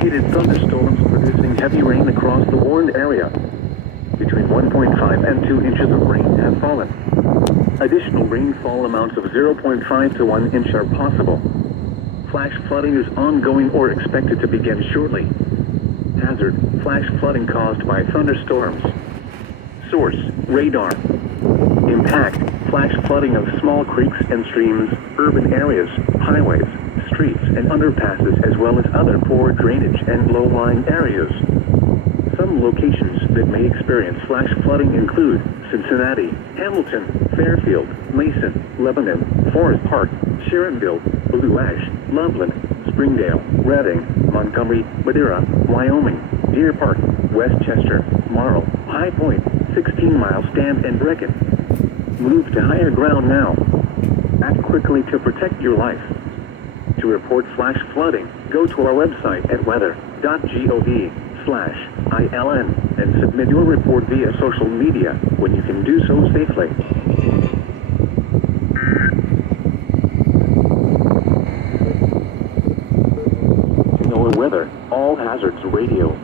located thunderstorms producing heavy rain across the warned area. Between 1.5 and 2 inches of rain have fallen. Additional rainfall amounts of 0.5 to 1 inch are possible. Flash flooding is ongoing or expected to begin shortly. Hazard: flash flooding caused by thunderstorms. Source: radar. Impact: flash flooding of small creeks and streams, urban areas, highways, streets and underpasses, as well as other poor drainage and low-lying areas. Some locations that may experience flash flooding include Cincinnati, Hamilton, Fairfield, Mason, Lebanon, Forest Park, Sharonville, Blue Ash, Loveland, Springdale, Reading, Montgomery, Madera, Wyoming, Deer Park, Westchester, Marl, High Point, 16 Mile Stand, and Brecken. Move to higher ground now. Act quickly to protect your life. To report flash flooding, go to our website at weather.gov/ILN and submit your report via social media when you can do so safely. NWR Weather, All Hazards Radio.